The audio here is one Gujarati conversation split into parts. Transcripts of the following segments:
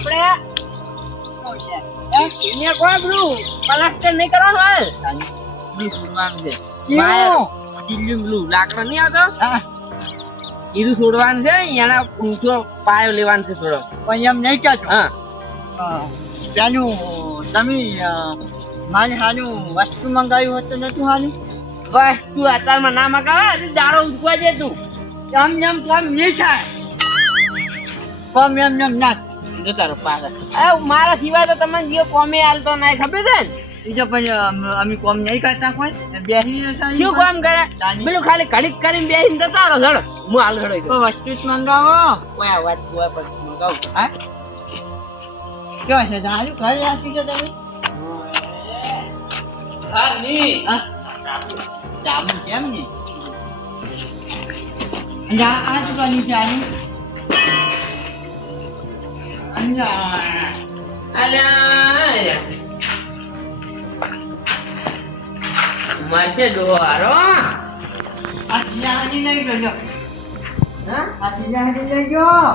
આપણે એને કોઈ બ્લુ પ્લાસ્ટર નહીં કરવાનું હાલ બ્લુ છોડવાનું છે બ્લુ લાકડા નહીં આવતો કીધું છોડવાનું છે એના ઊંચો પાયો લેવાનું છે થોડો પણ એમ નહીં કહેતો હા ત્યાંનું તમે મારે હાનું વસ્તુ મંગાવ્યું હતું નતું હાનું બસ તું અત્યારમાં ના મગાવે દાડો ઉઠવા દે તું એમ એમ કામ નહીં થાય કામ એમ એમ ના થાય જો તારો પાગલ અરે મારા સિવાય તો તમને જે કોમે હાલતો ના ખબર છે ને એ તો પણ અમે કોમ નહીં કરતા કોઈ બેસીને શું કામ કરે પેલું ખાલી ઘડીક કરીને બેસીને જતા રહો જડો હું હાલ જડો તો વસ્તુ જ મંગાવો કોઈ આ વાત કોઈ પણ મંગાવું હા ક્યાં છે દારૂ ઘરે આપી છો તમે હા ની હા જામું કેમ ને અને આ દુકાની છે આની અલ્યા મારશે દોરો આ સિયાહાની નહીં ગયો હા આ સિયાહાની લઈ ગયો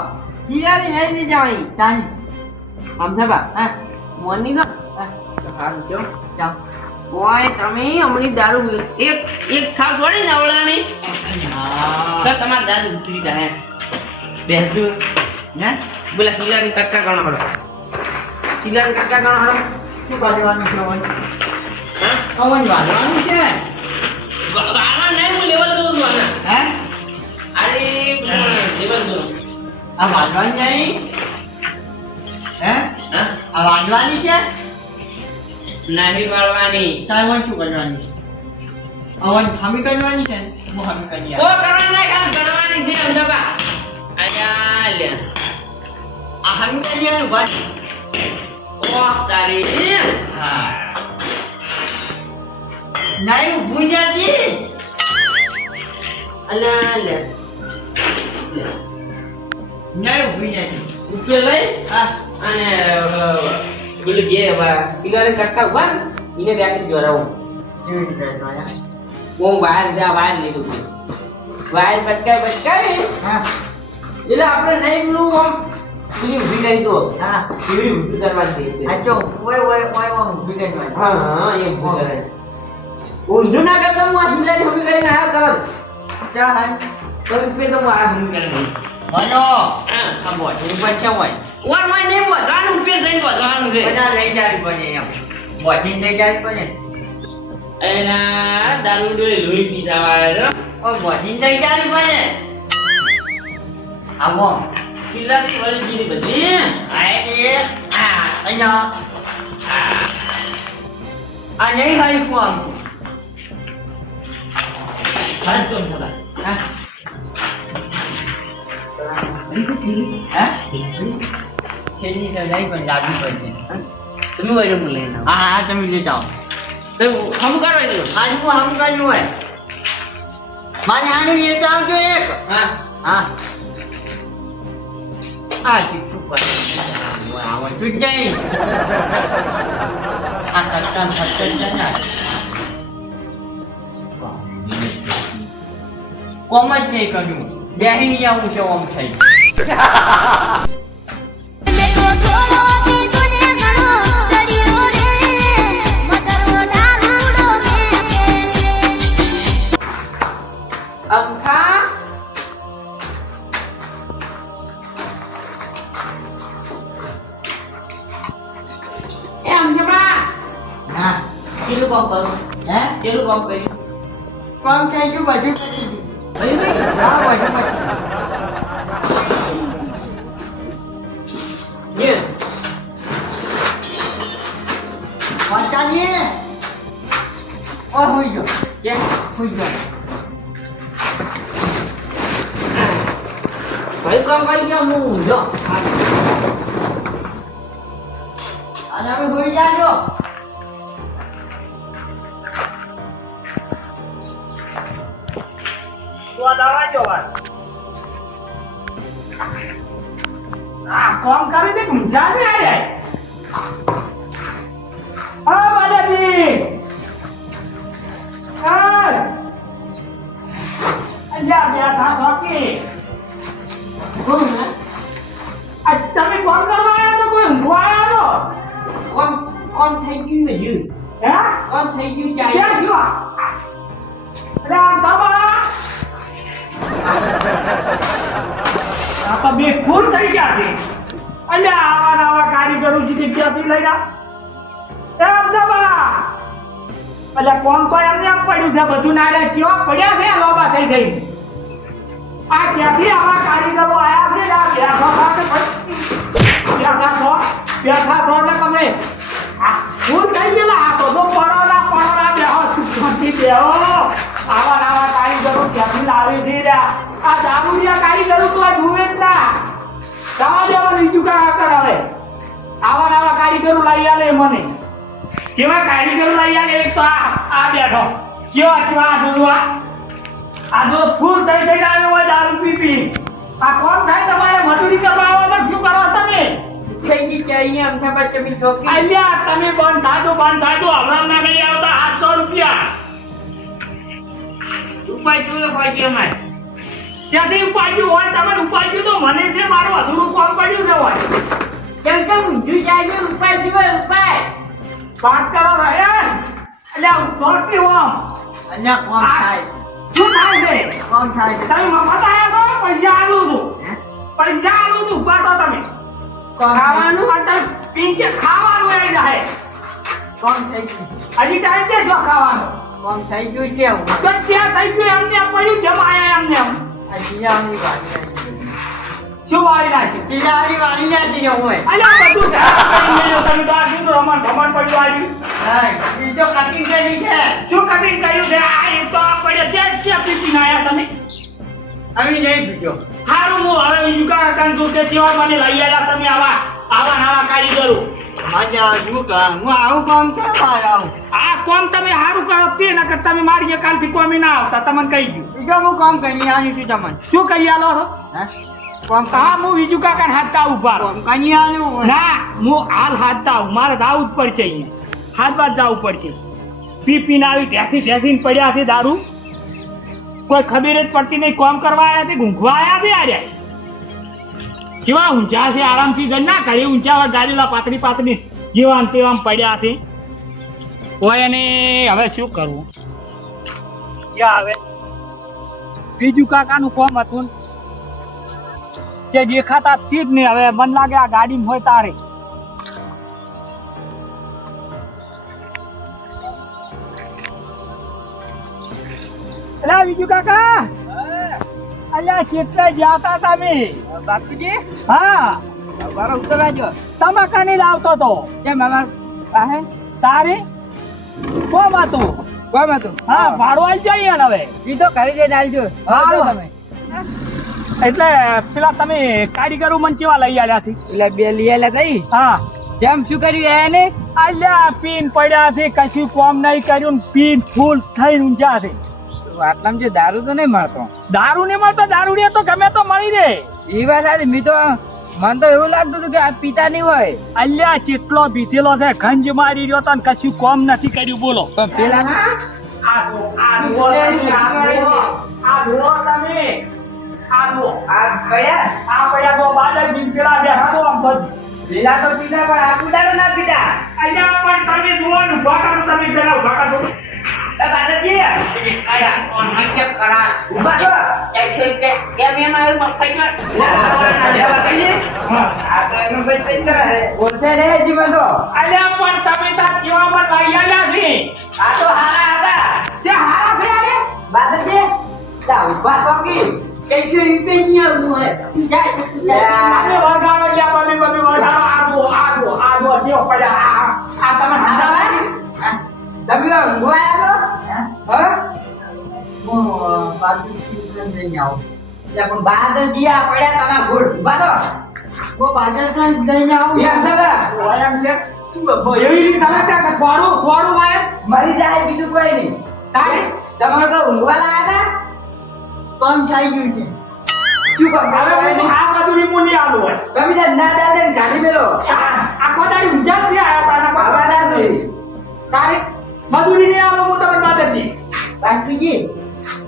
હીરાની નહીં જાણી તાની આમ સાબા હા મોની ના હારું છો જાઓ ઓય તમે હમણી દારૂ એક થાળ છોડી ને આવડાની તો તમાર દારૂ ઉતરી જાય બેસુ ને બોલા કિલાની કટકા ગણો હડો કિલાની કટકા ગણો હડો શું કરવાનું છે હવે હા કવન વાળવાનું છે વાળા નહીં હું લેવલ દઉં છું આના હે અરે લેવલ દઉં આ વાળવાની નહીં હે હા આ વાળવાની છે નહીં વાળવાની તારે શું કરવાની છે અવન હામી કરવાની છે હું હામી કરી કો કરવાના કામ ગણવાની છે અમદાબા આયા લે આ હામી કરી આનું ભાઈ ઓ તારી હા નહીં ભૂંજાતી અલ્યા લે નહીં ભૂંજાતી ઉપર લઈ હા અને પેલું જે કિલોની કટકા ઉભા ને એને ત્યાંથી જોરાવું કેવી રીતે જોયા હું બહાર લીધું વાયર પટકાય હા એટલે આપણે નહીં પેલું આમ પેલી ઊભી કરી દો હા કેવી ઊભી કરવાની છે આ જો ઓય ઓય ઓય ઊભી કરવાની હા હા એ ઊભી કરે ઊંધું ના કરતા હું આ ઝૂલાની ઊભી કરીને આવ્યો તરત ક્યાં હાય તો રૂપિયા તો હું આ ઊભી કરી દઉં બોલો હા આ બોચરી પછી હોય ઓર માં નહીં વધવાનું રૂપિયા જઈને વધવાનું છે બધા લઈ જાવી પડે એમ બોચરી લઈ જાવી પડે એના દારૂ ડોય લોહી પીતા વાળો ઓ બોચરી લઈ જાવી પડે આવો કિલ્લાની વળી ગીરી બધી આ એ આ અહીંયા આ નહીં હાઈ ફોન હાલ તો થતા હા હા છેલ્લી તો નહીં પણ લાગવી પડશે તમે વળી હું લઈને આવો હા હા તમે લઈ જાઓ તો હમ કરવા દો આજુ હમ કર્યું હોય મારે આનું લેતા આવજો એક હા હા આ ચીકુ પર આવડતું જ નહીં આ કટ્ટા ફટ્ટા છે ને કોમ જ નહીં કર્યું બેહીને આવું છે ઓમ થઈ અમથા એ અમથા હા કેટલું કામ કરું હે કેટલું કામ કર્યું કોમ થઈ ગયું બધું પછી ભઈ ભઈ હા બધું પછી જે વાંચાજી ઓ હોઈ ગયો જે હોઈ ગયો ભાઈ કામ કરી ગયા હું જો અને હવે હોઈ જાજો તો દવા જો વાત આ કામ કરી દે ઊંઝા ને આય આ વાલાજી આ અંજા બેઠા બાકી કોણ હે આ તમે કામ કરવા આવ્યા તો કોઈ કોમ થઈ ગયું ને યુ હે કોમ થઈ ગયું ચાઈ ક્યાં છો અરે આ બાબા આ તો બે ફૂલ થઈ ગયા છે અલ્યા આવા નવા કારીગરો છે ક્યાંથી લઈને એ અમદાવાદ અલ્યા કોણ કોઈ એમને એમ પડ્યું છે બધું નાળે કેવા પડ્યા છે લોબા થઈ ગઈ આ ક્યાંથી આવા કારીગરો આયા છે આ બેઠા છો ને તમે આ ફૂલ થઈ ગયેલા આ તો પરોડા બેહો સુખથી બેહો આવા નવા કારીગરો ક્યાંથી લાવે છે આ દારૂડિયા કારીગરો તો આ જુએ જ ના જવા દેવા બીજું કા કરાવે આવા નવા કારીગરો લઈ આલે મને કેવા કારીગરો લઈ આલે એક તો આ બેઠો કેવા આ દો ફૂલ થઈ ગયો હોય દારૂ પી આ કોણ થાય તમારે મજૂરી કરવા આવવાનું શું કરો તમે થઈ ગઈ કે અહીંયા અમથા પર જમીન ઠોકી અલ્યા તમે બંધ થાજો હમણાં ના નહીં આવતા 800 રૂપિયા ઉપાય જોયો હોય કે અમારે ત્યાંથી ઉપાડ્યું હોય તમે ઉપાડ્યું તો મને છે મારું અધૂરું કામ પડ્યું છે હોય કેમ કેમ ઊંધું જાય છે ઉપાય જોયો ઉપાય વાત કરો અલ્યા ઉઠોતી હોમ અલ્યા કોમ થાય શું થાય છે કોમ થાય છે તમે મફત આવ્યા છો પૈસા આલું છું ઉભા તો તમે ખાવાનું માટે પિંચે ખાવાનું આવી જાય કોમ થઈ ગયું હજી ટાઈમ છે શું ખાવાનું કોમ થઈ ગયું છે હું તો ત્યાં થઈ ગયું એમને એમ પડ્યું જેમ આયા એમને એમ આ ચીલાની વાત શું વાળી નાખી ચીલાની વાળી નાખી હું અલ્યા બધું છે તમે તો આ શું રમણ ભમણ પડ્યું આવ્યું હા બીજો કટિંગ કરી છે શું કટિંગ કર્યું છે આ એક તો આ પડ્યા છે ક્યાં પીપીને આયા તમે આવી નહીં બીજો હારું હું હવે બીજું કાં છું કે સિવાય મને લઈ આયા તમે આવા નવા કારીગરો મજા હું આવું કામ કરવા આવું આ કોમ તમે હારું કરો તે નકર તમે મારી કાલથી કોમી ના આવતા તમને કહી ગયું બીજો હું કામ કરી આની છું તમને શું કહી આલો છો હે કોમ હા હું બીજું કાકા હાથતા ઉભા રહો. કોમ કરી આનું ના હું હાલ હાથતા આવું મારે જવું જ પડશે અહીંયા હાથ બાદ જવું પડશે પીને આવી ઢેસીને પડ્યા છે દારૂ કોઈ ખબર જ પડતી નહીં કોમ કરવા આવ્યા છે ઊંઘવા આવ્યા છે આર્યા કેવા ઊંચા છે આરામથી ગઈ ના કરે ઊંચા ગાડીલા પાતળી જેવા ને તેવા પડ્યા છે હોય અને હવે શું કરવું ક્યાં આવે બીજું કાકાનું કોમ હતું જે દેખાતા જ નહીં હવે મન લાગે આ ગાડીમાં હોય તારે અલા બીજું કાકા અલ્યા કેટલે જાતા તમે બાપુજી હા મારો ઉતરાજો તમે કાની લાવતો તો કેમ મામા સાહે તારે કોમ હતું કોમ હતું હા ભાડો આવી જાય ને હવે ઈ તો કરી દે ડાલજો હાલો. તમે એટલે પેલા તમે કારીગરો મને ચેવા લઈ આલ્યા છે એટલે બે લીએલા તઈ હા જેમ શું કર્યું એને અલ્યા પીન પડ્યા છે કશું કોમ નહીં કર્યું ને પીન ફૂલ થઈને ઊંચા છે આટલામાં જે દારૂ તો નહીં મળતો દારૂ ને મળતો દારૂ તો ગમે તો મળી રે એ વાત હતી મી તો મને તો એવું લાગતું હતું કે આ પિતા નહીં હોય અલ્યા ચેટલો બીધેલો છે ખંજ મારી રહ્યો તો ને કશું કોમ નથી કર્યું બોલો પણ પેલા પડ્યા તો બાદલ બિન પેલા બેઠા તો આમ બધું પેલા તો પિતા પણ આ કુદાડો ના પિતા અલ્યા પણ તમે જોવાનું ભાગા તમે પેલા ભાગા તો એ બાદજી અરે કોણ હકે કરા ઉભા છો ચાઈ કે એમ આવ્યું મફત આ તો એનો બચ કરે બોલશે રે જીવન તો અલ્યા પણ તમે તાર જીવામાં લઈ આવ્યા છે આ તો હારા હતા જે હારા છે અરે બાદજી તા ઉભા તો કી કઈ ઇન્જિનિયર નું હે જાય છે તમે વગાડો ગયા બબી વગાડો આગો જેવો પડ્યા આ તમે હારા લાગી તમે ગોયા તો હા બાદજી નહીં આવો એટલે પણ બહાદરજી આ પડ્યા તમે ઘોડ ઉભા તો વો બાદર કાં જઈને આવું એમ તમે ઓયમ લે એવી રીતે તમે ત્યાં થોડું વાય મરી જાય બીજું કોઈ નહીં તારે તમારે તો ઊંઘવા લાયા હતા કોમ થઈ ગયું છે શું કામ હવે હું આ બધું રીમુની આલું હોય તમે ના દાદા ને ગાડી મેલો આખો દાડી ઊંચા થી આયા તા બાબા દાદુ તારે મધુરી ને આલો હું તમને બાદર દી બાસ્તુજી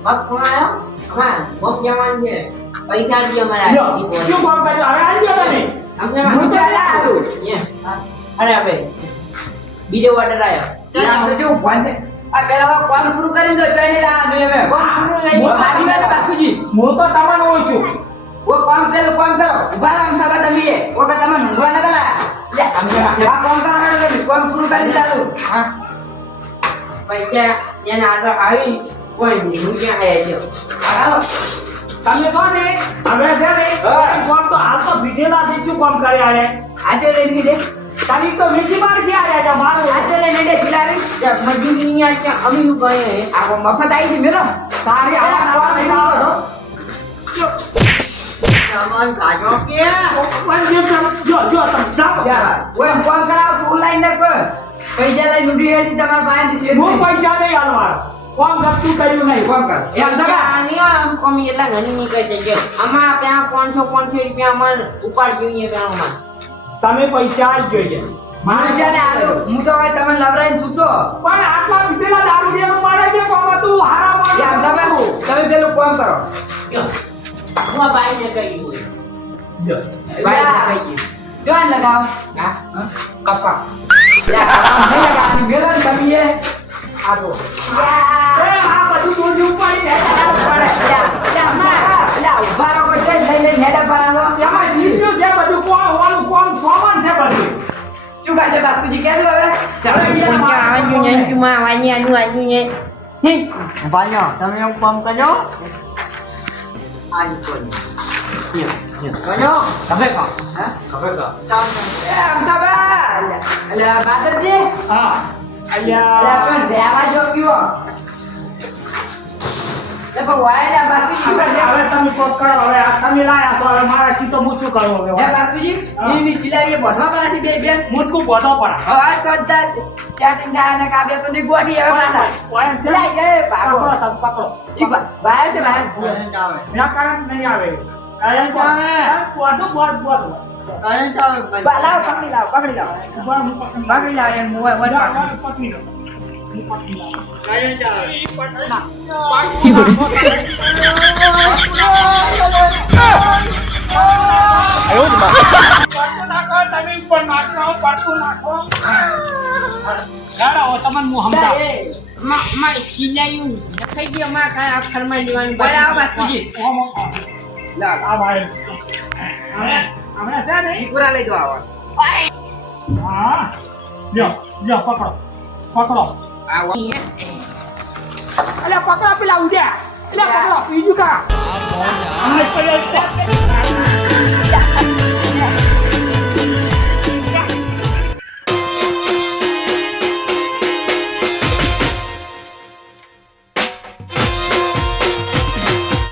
મત કોણ આવ્યો અમાર મોક જવાન છે પૈસા દી અમારા લ્યો શું કામ કર્યું હવે આવી ગયો તમે અમને હું ચાલા આલું અરે અબે બીજો ઓર્ડર આવ્યો ચાલ આપણે કેવું ફોન છે આ પેલા કામ પૂરું કરી દો ચાઈને લા અમે કોણ પૂરું નહીં? વો હાજી વાત બાસુજી હું તો તમને ઓળખું છું. વો કામ પેલું કામ કરો ઉભા રહો સાબા તમે વો કે તમે ઊંઘવા ન ગલા લે અમે આ કામ કરો હેડો તમે કામ પૂરું કરી ચાલુ હા પૈસા એને આટો આવી કોઈ નહીં હું ક્યાં આવ્યા છે હાલો તમે કોને હવે છે ને કોમ તો હાલ તો વિધેલા થી શું કામ કર્યા રે આજો લઈને દે તારી તો વીજી માર છે આયા છે મારું આજો લઈને દે સિલારે મજૂરી નહીં આ ક્યાં અમે નું કહે આ મફત આવી છે મેલો તારી આવા નવા નહીં આવો સામાન કાજો કે જો તમે જાઓ ઓય ફોન કરાવ ફૂલ લાઈન ને પર પૈસા લઈને ઉડી હેડી તમાર પાસેથી શેર હું પૈસા નહીં હાલવા કોમ ગતું કર્યું નહીં ફોન કર એમ દબા નહીં હોય આમ કમી એટલા ઘણી નહીં કહી દેજો આમાં ત્યાં 500 રૂપિયા અમને ઉપાડ્યું અહીંયા ગામમાં તમે પૈસા આજ જોઈએ પૈસા ને આલો હું તો હવે તમને લવરાઈને છૂટો પણ આટલા વિધેલા દારૂડિયાનું મારે છે કોમ તું હારા એમ દબા તમે પેલું ફોન કરો હું આ ભાઈને કહી દઉં ભાઈને કહી જોન લગાવ હા કપા મેલો તમે એ આવો એ આ બધું દૂધ ઉપાડી ને એમાં જીત્યું છે બધું કોણ હોવાનું કોણ સોમન છે બધું ચાલો ફોન કે આવજો ને કે માં વાની આજુ ને તમે એમ કામ કરજો આજ તમે કામ બાદરજી હા અલ્યા પણ દેવા જો કયો પણ વાયલા બાસ્કુજી શું કરે હવે તમે કોક કરો હવે આ તમે લાયા તો હવે મારા સી તો હું શું કરું હવે હે બાસ્કુજી ની સિલારીએ બસવા પડાથી બે બેન મુટકું બોધો પડે હવે કદા ક્યાં તિંડા ને કાબે તો ની ગોઠી હવે પાછા ઓય છે લઈ એ ભાગો પકડો તમે પકડો ઈ બહાર છે બહાર એના કારણ નહીં આવે બોધો બોધો લાવ પકડી લાવ પકડી લાવ પકડી લાવ એમ મોય વન પકડી લો માં સિલાયું લખાઈ ગઈ અમાર કાંઈ આ ફરમાઈ લેવાની બોલાવો બાસ્કુજી પૂરા લઈ દો આવા પકડો પકડો અલ્યા પકડો પેલા ઉડ્યા એટલે પકડો બીજું કા